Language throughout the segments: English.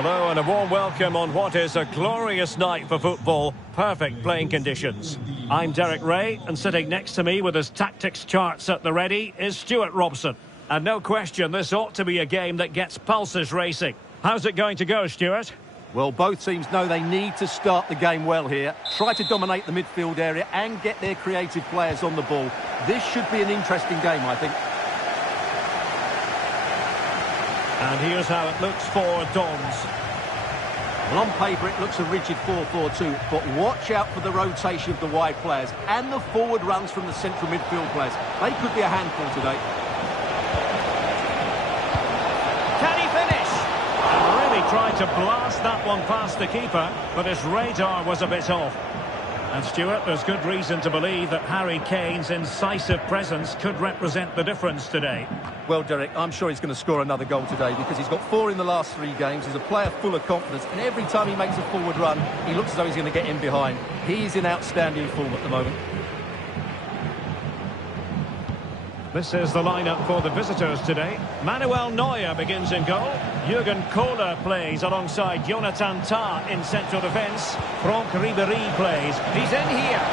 Hello and a warm welcome on what is a glorious night for football. Perfect playing conditions. I'm Derek Ray, and sitting next to me with his tactics charts at the ready is Stuart Robson. And no question, this ought to be a game that gets pulses racing. How's it going to go, Stuart? Well, both teams know they need to start the game well here. Try to dominate the midfield area and get their creative players on the ball. This should be an interesting game, I think. And here's how it looks for Dons. Well, on paper, it looks a rigid 4-4-2, but watch out for the rotation of the wide players and the forward runs from the central midfield players. They could be a handful today. Can he finish? And really tried to blast that one past the keeper, but his radar was a bit off. And Stuart, there's good reason to believe that Harry Kane's incisive presence could represent the difference today. Well, Derek, I'm sure he's going to score another goal today because he's got 4 in the last 3 games. He's a player full of confidence, and every time he makes a forward run, he looks as though he's going to get in behind. He's in outstanding form at the moment. This is the lineup for the visitors today. Manuel Neuer begins in goal. Jurgen Kohler plays alongside Jonathan Tah in central defence. Franck Ribéry plays. He's in here.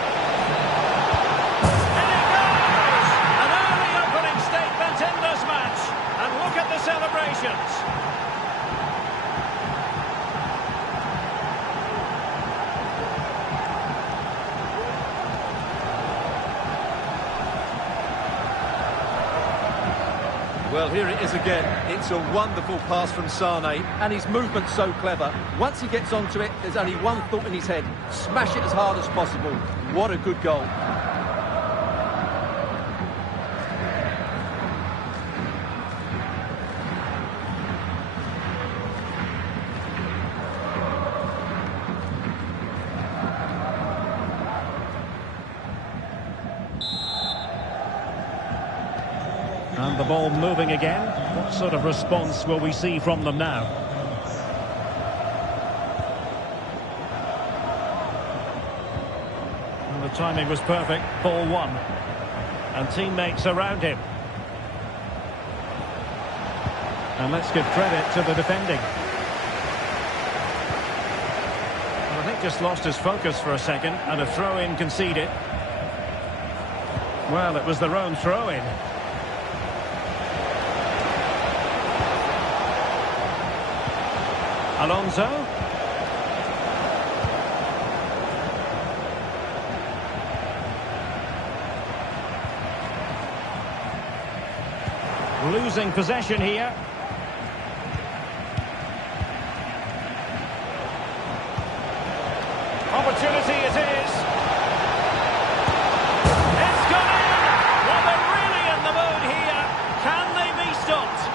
And it goes! An early opening statement in this match. And look at the celebrations. Well, here it is again. It's a wonderful pass from Sane, and his movement's so clever. Once he gets onto it, there's only one thought in his head. Smash it as hard as possible. What a good goal. And the ball moving again. What sort of response will we see from them now? Well, the timing was perfect. Ball 1. And teammates around him. And let's give credit to the defending. Well, I think just lost his focus for a second, and a throw-in conceded. Well, it was their own throw-in. Alonso. Losing possession here. Opportunity it is. It's gone in. Well, they're really in the mood here. Can they be stopped?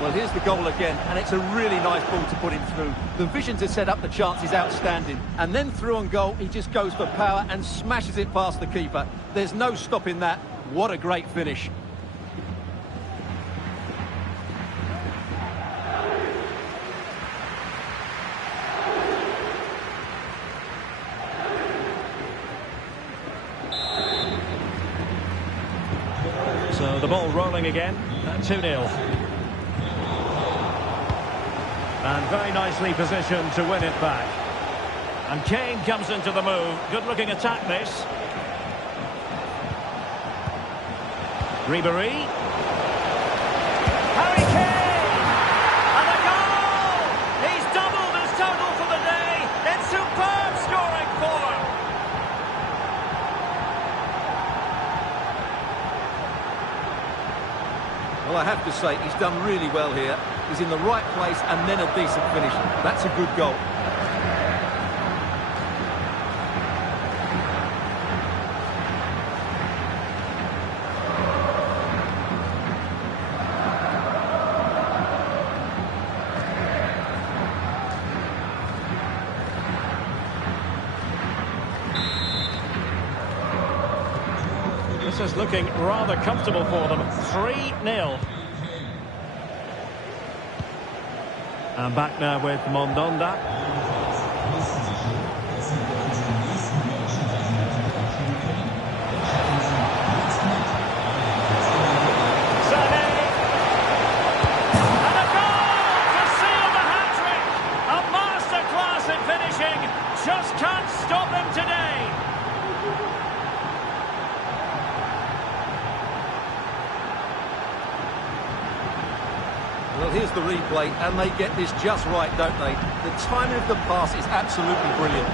Well, here's the goal again, and it's a really nice ball to put him through. The vision to set up the chance is outstanding. And then through on goal, he just goes for power and smashes it past the keeper. There's no stopping that. What a great finish. So the ball rolling again at 2-0. And very nicely positioned to win it back. And Kane comes into the move. Good-looking attack, this. Ribéry. Harry Kane! And a goal! He's doubled his total for the day. It's superb scoring form. Well, I have to say, he's done really well here. He's in the right place and then a decent finish. That's a good goal. This is looking rather comfortable for them. 3-0. And back now with Mondonda. Well, here's the replay, and they get this just right, don't they? The timing of the pass is absolutely brilliant.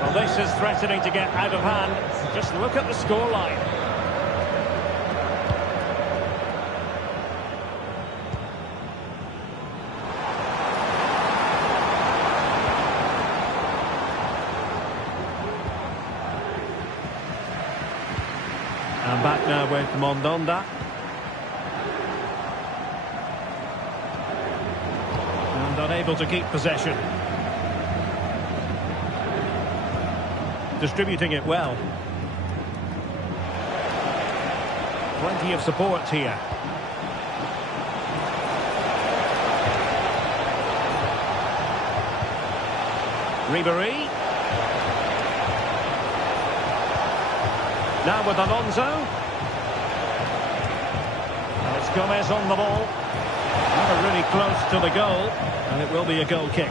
Well, this is threatening to get out of hand. Just look at the scoreline. And back now with Mondonda. And unable to keep possession. Distributing it well. Plenty of support here. Ribéry. Now with Alonso. Now it's Gomez on the ball. Never really close to the goal, and it will be a goal kick.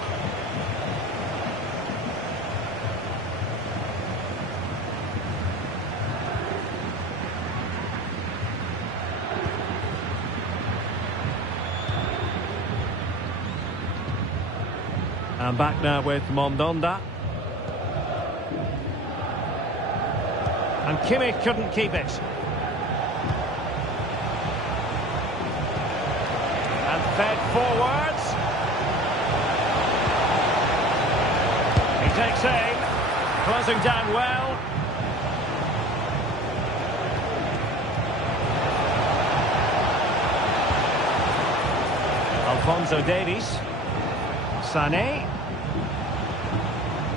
And back now with Mondonda. And Kimmich couldn't keep it. And fed forwards. He takes aim. Closing down well. Alphonso Davies. Sané.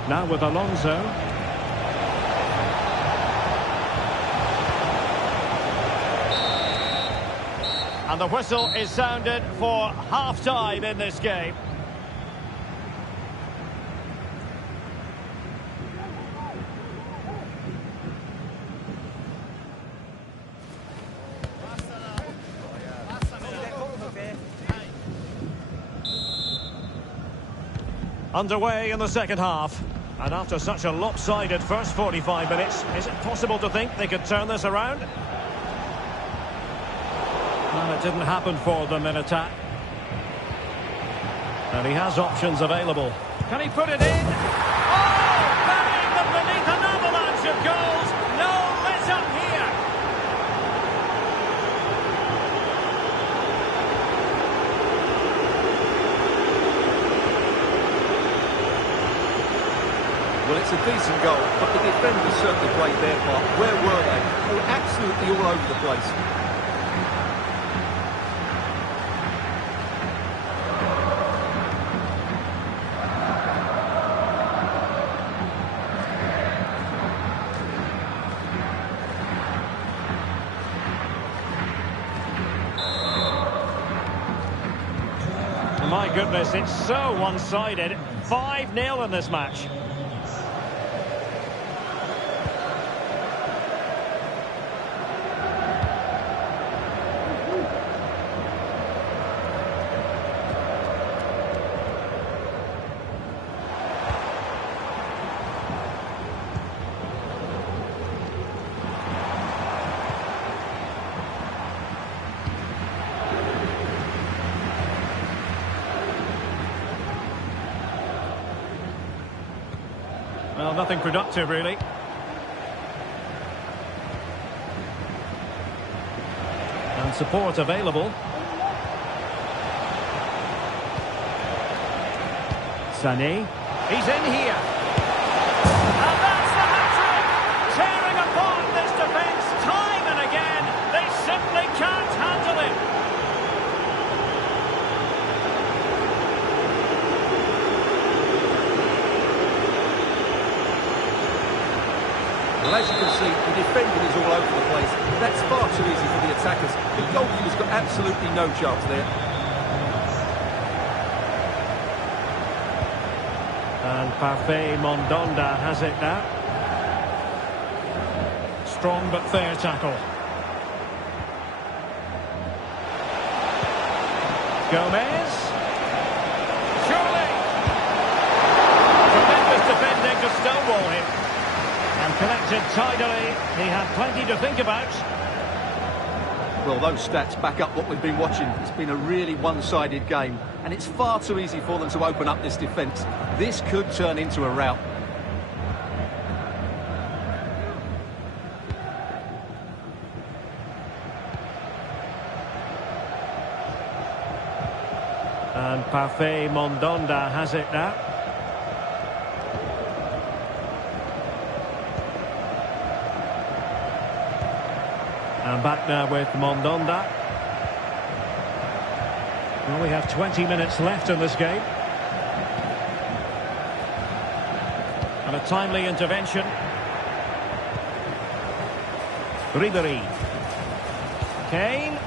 Now with Alonso. And the whistle is sounded for half-time in this game. Underway in the second half. And after such a lopsided first 45 minutes, is it possible to think they could turn this around? Well, it didn't happen for them in attack. And he has options available. Can he put it in? Oh! Burying them beneath an avalanche of goals. No let up here. Well, it's a decent goal, but the defenders certainly played their part. Where were they? They were absolutely all over the place. My goodness, it's so one-sided. 5-0 in this match. Well, nothing productive, really. And support available. Sané. He's in here. And that's the hat-trick! Tearing apart this defence time and again. They simply can't handle it. Well, as you can see, the defending is all over the place. That's far too easy for the attackers. The goalkeeper's got absolutely no chance there. And Parfait Mondonda has it now. Strong but fair tackle. Gomez. Surely! Tremendous defending to stonewall him. And collected tidily. He had plenty to think about. Well, those stats back up what we've been watching. It's been a really one-sided game, and it's far too easy for them to open up this defence. This could turn into a rout. And Parfait Mondonda has it now. And back now with Mondonda. Well, we have 20 minutes left in this game. And a timely intervention. Ribéry. Kane.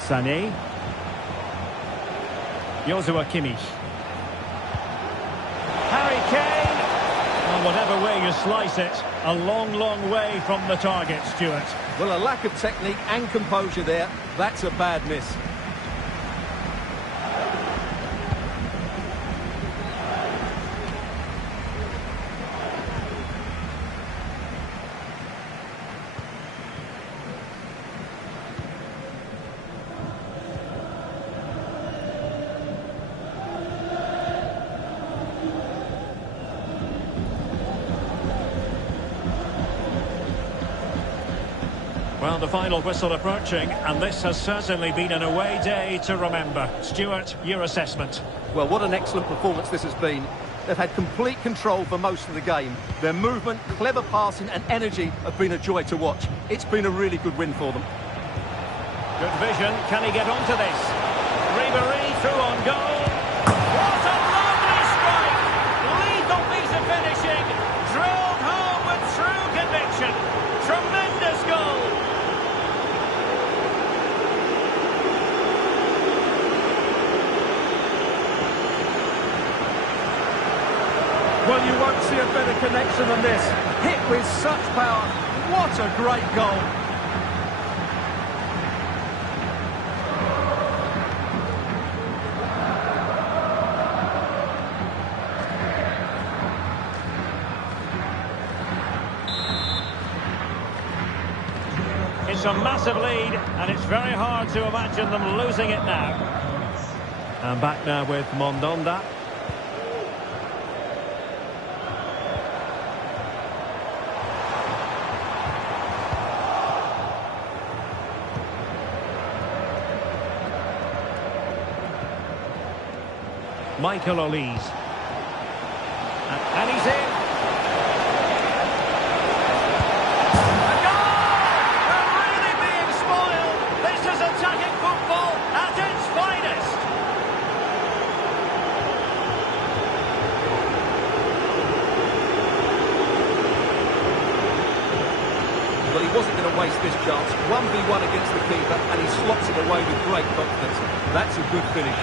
Sané. Joshua Kimmich. Harry Kane. Well, whatever way you slice it, a long, long way from the target, Stuart. Well, a lack of technique and composure there. That's a bad miss. Well, the final whistle approaching, and this has certainly been an away day to remember. Stuart, your assessment? Well, what an excellent performance this has been. They've had complete control for most of the game. Their movement, clever passing and energy have been a joy to watch. It's been a really good win for them. Good vision. Can he get onto this? Ribéry through on goal. What a lovely strike! Lethal piece of finishing. Drilled home with true conviction. Tremendous goal. Well, you won't see a better connection than this. Hit with such power. What a great goal. It's a massive lead, and it's very hard to imagine them losing it now. And back now with Mondonda. Michael Olise. And he's in. A goal! They're really being spoiled. This is attacking football at its finest. Well, he wasn't going to waste this chance. 1v1 against the keeper, and he slots it away with great confidence. That's a good finish.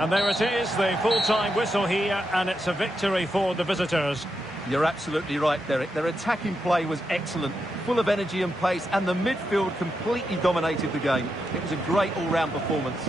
And there it is, the full-time whistle here, and it's a victory for the visitors. You're absolutely right, Derek. Their attacking play was excellent, full of energy and pace, and the midfield completely dominated the game. It was a great all-round performance.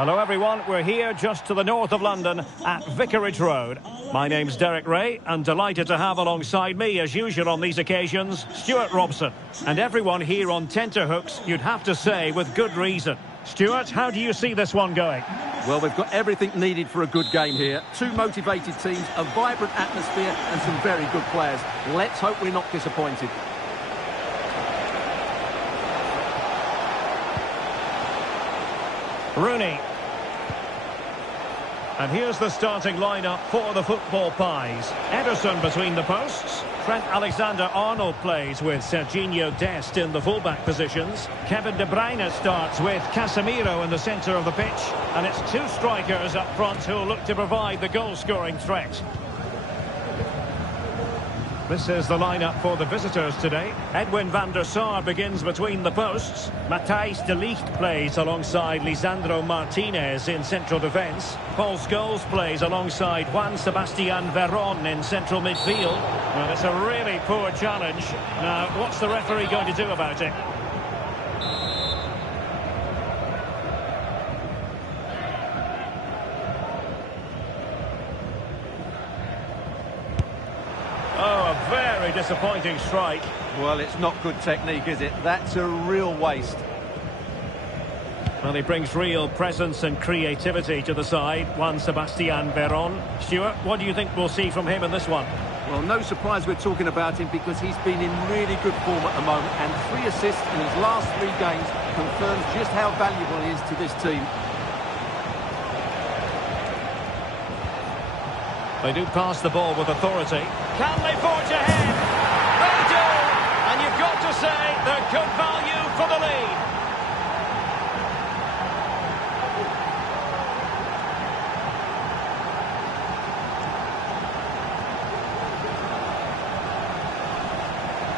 Hello everyone, we're here just to the north of London at Vicarage Road. My name's Derek Ray and delighted to have alongside me as usual on these occasions, Stuart Robson. And everyone here on tenterhooks, you'd have to say with good reason. Stuart, how do you see this one going? Well, we've got everything needed for a good game here. Two motivated teams, a vibrant atmosphere and some very good players. Let's hope we're not disappointed. Rooney. And here's the starting lineup for the football pies. Ederson between the posts. Trent Alexander-Arnold plays with Serginho Dest in the fullback positions. Kevin De Bruyne starts with Casemiro in the centre of the pitch. And it's two strikers up front who'll look to provide the goal-scoring threat. This is the lineup for the visitors today. Edwin van der Sar begins between the posts. Matthijs de Ligt plays alongside Lisandro Martinez in central defence. Paul Scholes plays alongside Juan Sebastian Veron in central midfield. Well, it's a really poor challenge. Now, what's the referee going to do about it? Oh, a very disappointing strike. Well, it's not good technique, is it? That's a real waste. Well, he brings real presence and creativity to the side, Juan Sebastian Veron. Stuart, what do you think we'll see from him in this one? Well, no surprise we're talking about him because he's been in really good form at the moment, and 3 assists in his last 3 games confirms just how valuable he is to this team. They do pass the ball with authority. Can they forge ahead? They do! And you've got to say they're good value for the lead.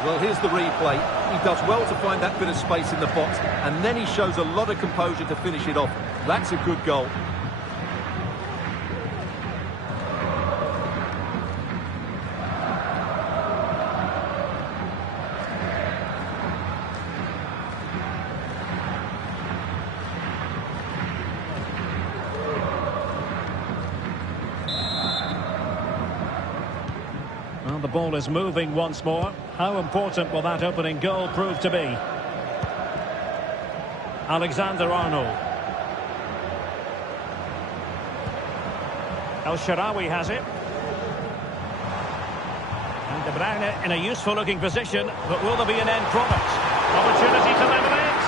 Well, here's the replay. He does well to find that bit of space in the box, and then he shows a lot of composure to finish it off. That's a good goal. Well, the ball is moving once more. How important will that opening goal prove to be? Alexander-Arnold. El Shaarawy has it. And De Bruyne in a useful looking position, but will there be an end product? Opportunity to level it.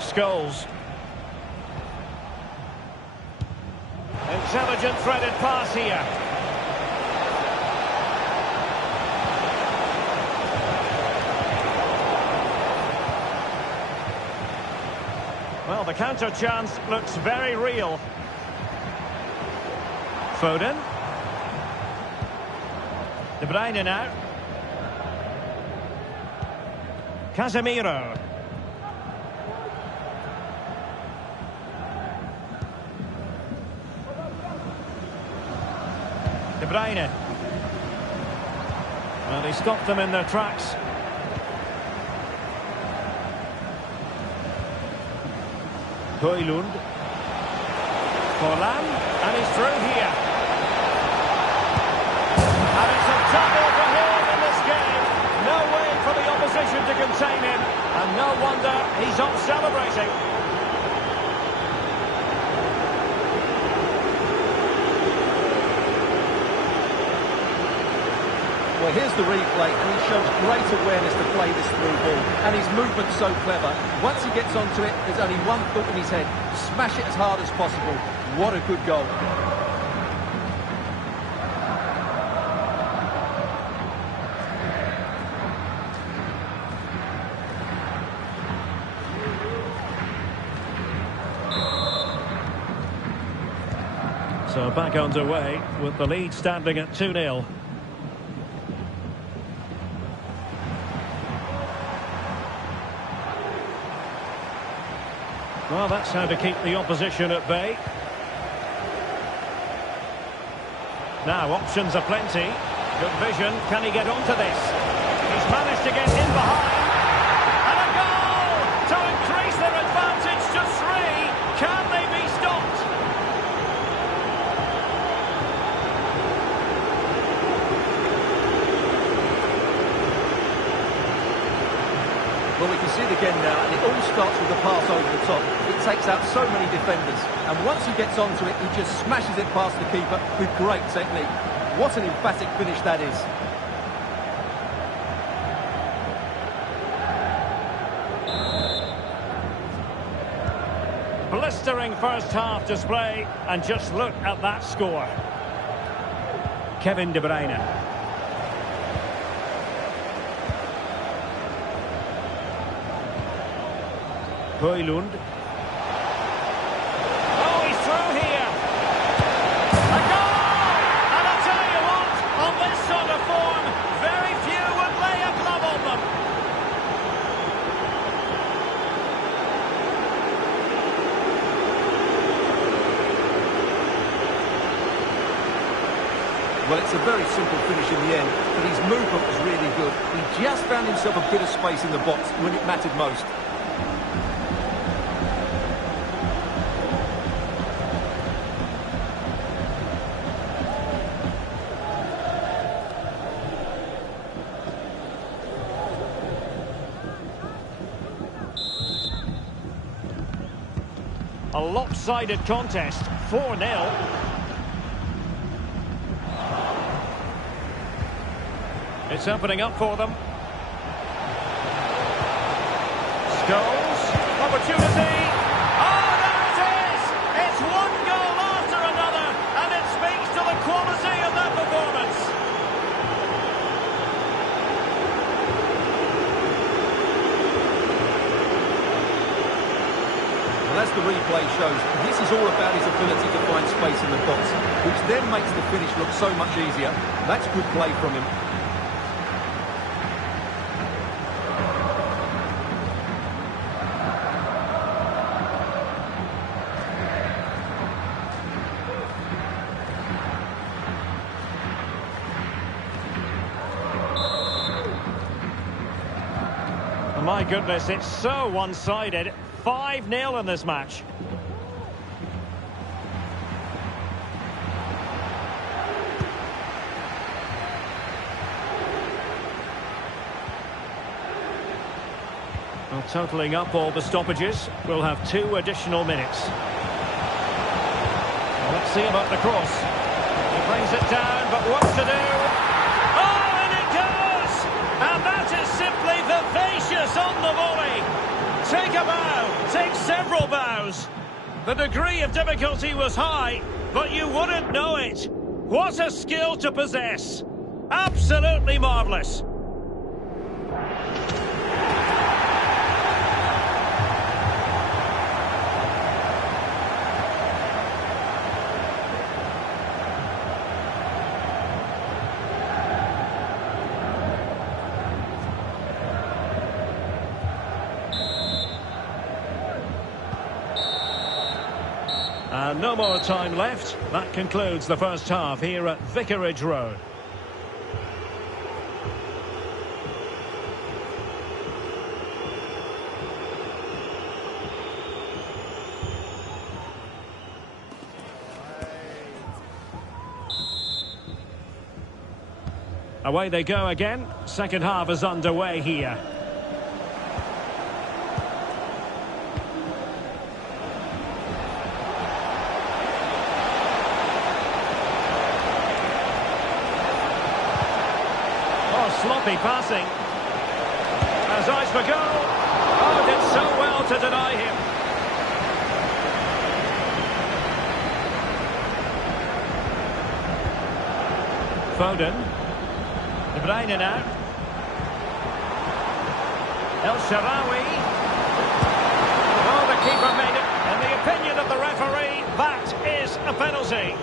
Scholes. Intelligent threaded pass here. Well, the counter chance looks very real. Foden. De Bruyne now. Casemiro. De Bruyne. Well, he stopped them in their tracks. Højlund. Forlan. And he's through here. And it's a double for him in this game. No way for the opposition to contain him. And no wonder he's off celebrating. Well, here's the replay, and he shows great awareness to play this through ball. And his movement's so clever. Once he gets onto it, there's only one thought in his head. Smash it as hard as possible. What a good goal. So back underway with the lead standing at 2-0. Well, that's how to keep the opposition at bay. Now, options are plenty. Good vision. Can he get onto this? He's managed to get in behind. Well, we can see it again now, and it all starts with a pass over the top. It takes out so many defenders, and once he gets onto it, he just smashes it past the keeper with great technique. What an emphatic finish that is. Blistering first half display, and just look at that score. Kevin De Bruyne. Højlund. Oh, he's through here. A goal! And I'll tell you what, on this sort of form, very few would lay a glove on them. Well, it's a very simple finish in the end, but his movement was really good. He just found himself a bit of space in the box when it mattered most. A lopsided contest, 4-0. It's opening up for them. Scholes, opportunity. Oh, there it is! It's one goal after another, and it speaks to the quality of that performance. Well, as the replay shows, this is all about his ability to find space in the box, which then makes the finish look so much easier. That's good play from him. My goodness, it's so one-sided. 5-0 in this match. Well, totalling up all the stoppages, we'll have 2 additional minutes. Well, let's see about the cross. He brings it down, but what's to do? Oh, and it goes! And that is simply vivacious on the volley. Take a bow, take several bows. The degree of difficulty was high, but you wouldn't know it. What a skill to possess. Absolutely marvellous. And no more time left. That concludes the first half here at Vicarage Road. Away they go again. Second half is underway here. Sloppy passing. Has eyes for goal. Oh, did so well to deny him. Foden. De Bruyne now. El Shaarawy. Oh, the keeper made it. In the opinion of the referee, that is a penalty.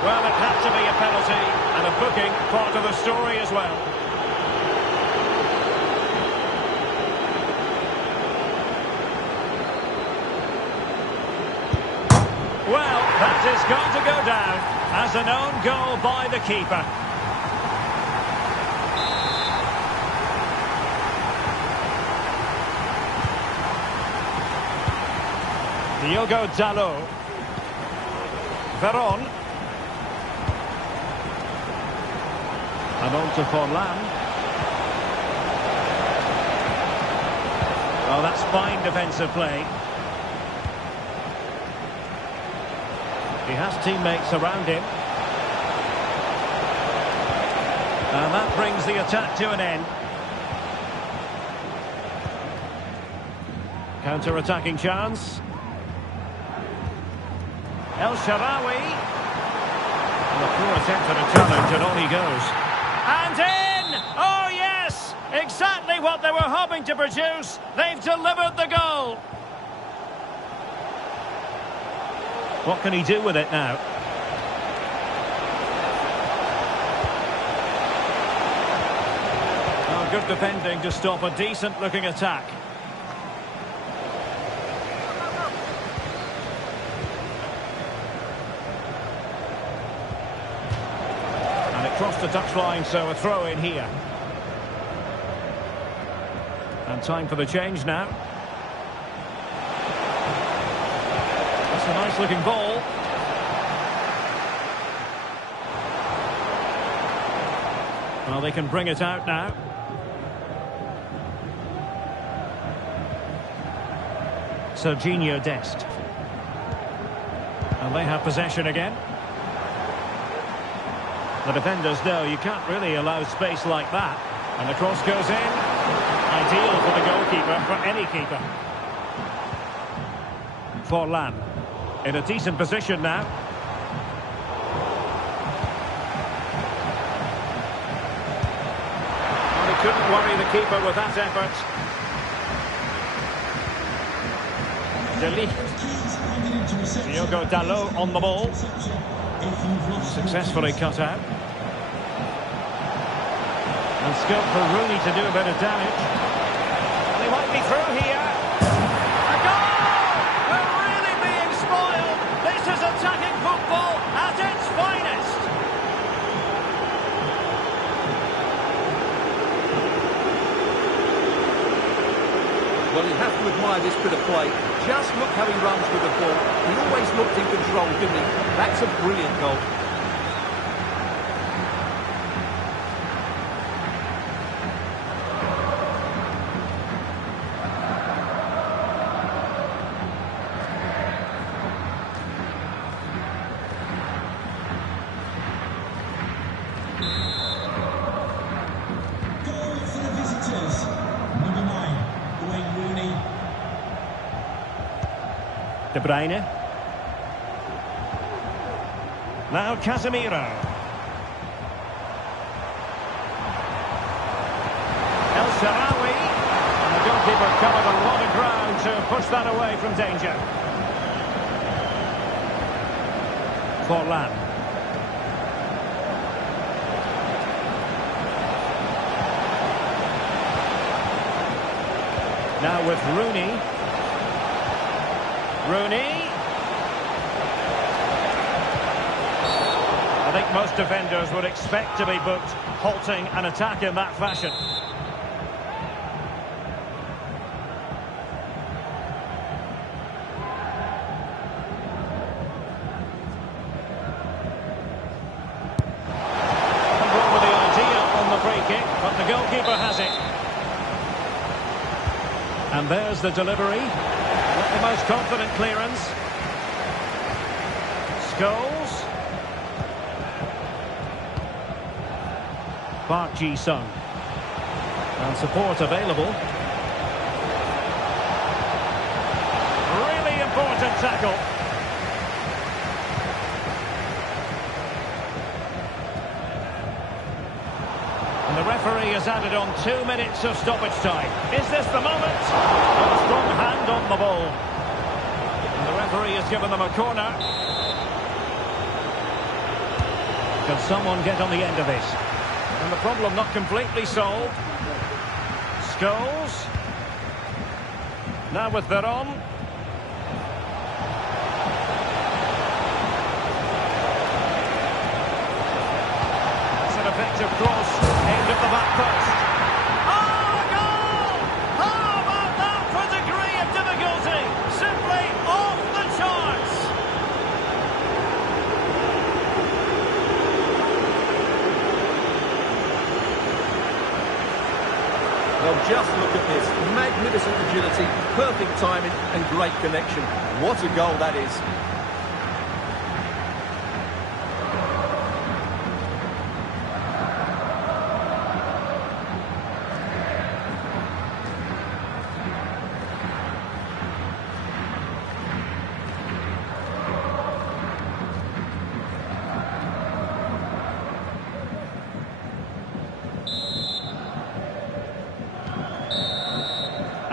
Well, it had to be a penalty, and a booking part of the story as well. Well, that is going to go down as an own goal by the keeper. Diogo Dalot. Veron. And on to Forlan. Oh, that's fine defensive play. He has teammates around him. And that brings the attack to an end. Counter-attacking chance. El Shaarawy. And a poor attempt at a challenge, and on he goes. And in! Oh yes! Exactly what they were hoping to produce. They've delivered the goal. What can he do with it now? Oh, good defending to stop a decent-looking attack. And it crossed the touchline, so a throw in here. And time for the change now. That's a nice-looking ball. Well, they can bring it out now. Serginho Dest. And they have possession again. The defenders know you can't really allow space like that. And the cross goes in. Ideal for the goalkeeper, for any keeper. Forlan in a decent position now. Well, he couldn't worry the keeper with that effort. Diogo Dalot on the ball. Successfully cut out. And scope for Rooney to do a bit of damage. And he might be through here. A goal! We're really being spoiled. This is attacking football at its finest. Well, you have to admire this bit of play. Just look how he runs with the ball. He always looked in control, didn't he? That's a brilliant goal. Goal for the visitors. Number 9, Wayne Rooney. De Bruyne. Now Casemiro. El Shaarawy. And the goalkeeper covered a lot of ground to push that away from danger. Forlan. Now with Rooney. Rooney. I think most defenders would expect to be booked, halting an attack in that fashion. Wrong with the idea on the free kick, but the goalkeeper has it. And there's the delivery. Not the most confident clearance. Scholes. Park Ji-sung. And support available. Really important tackle. And the referee has added on 2 minutes of stoppage time. Is this the moment? A strong hand on the ball. And the referee has given them a corner. Can someone get on the end of this? And the problem not completely solved. Scholes. Now with Veron. That's an effective cross aimed at the back post. Oh, a goal! How about that for a degree of difficulty? Simply off the charts. Well, just look at this. Magnificent agility, perfect timing and great connection. What a goal that is.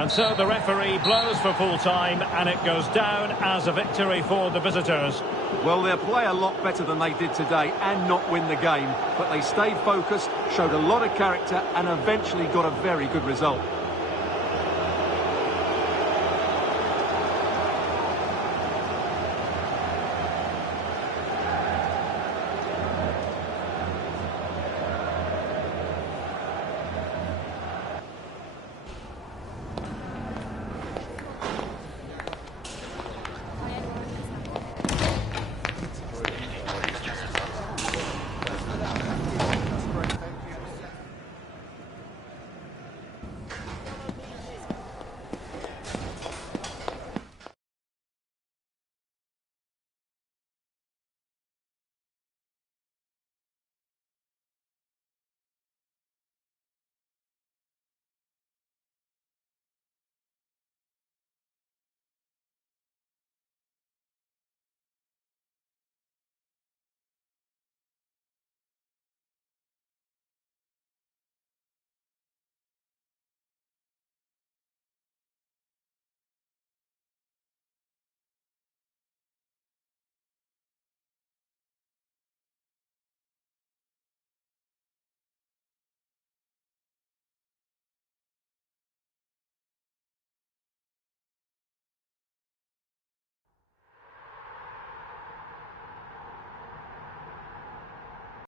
And so the referee blows for full time, and it goes down as a victory for the visitors. Well, they'll play a lot better than they did today and not win the game, but they stayed focused, showed a lot of character and eventually got a very good result.